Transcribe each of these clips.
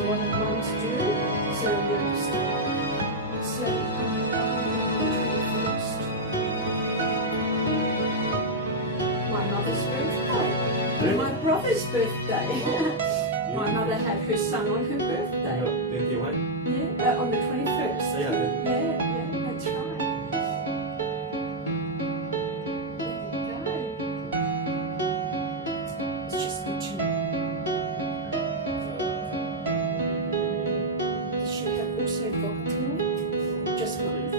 a lot of mums do, so you understand. So, 21st. My mother's birthday. My brother's birthday. My mother had her son on her birthday. 21? Yeah, on the 21st. Yeah. Yeah, that's right. There you go. It's just good to know. Does she have also milk? Just milk.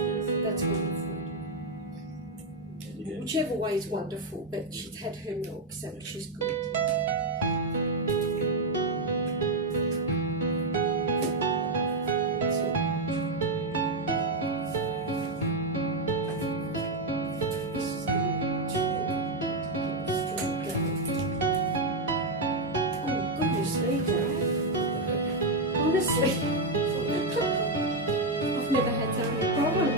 That's wonderful. Whichever way is wonderful, but she's had her milk, so which is good. Honestly, I've never had that problem.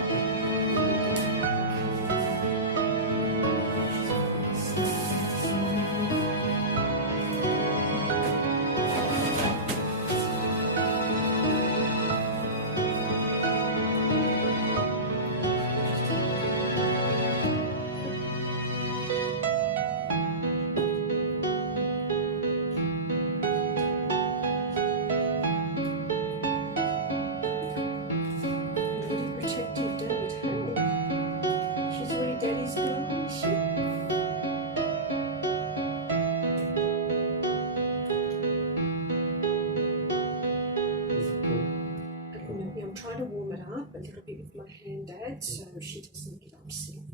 I'm trying to warm it up a little bit with my hand, Dad, so she doesn't get upset.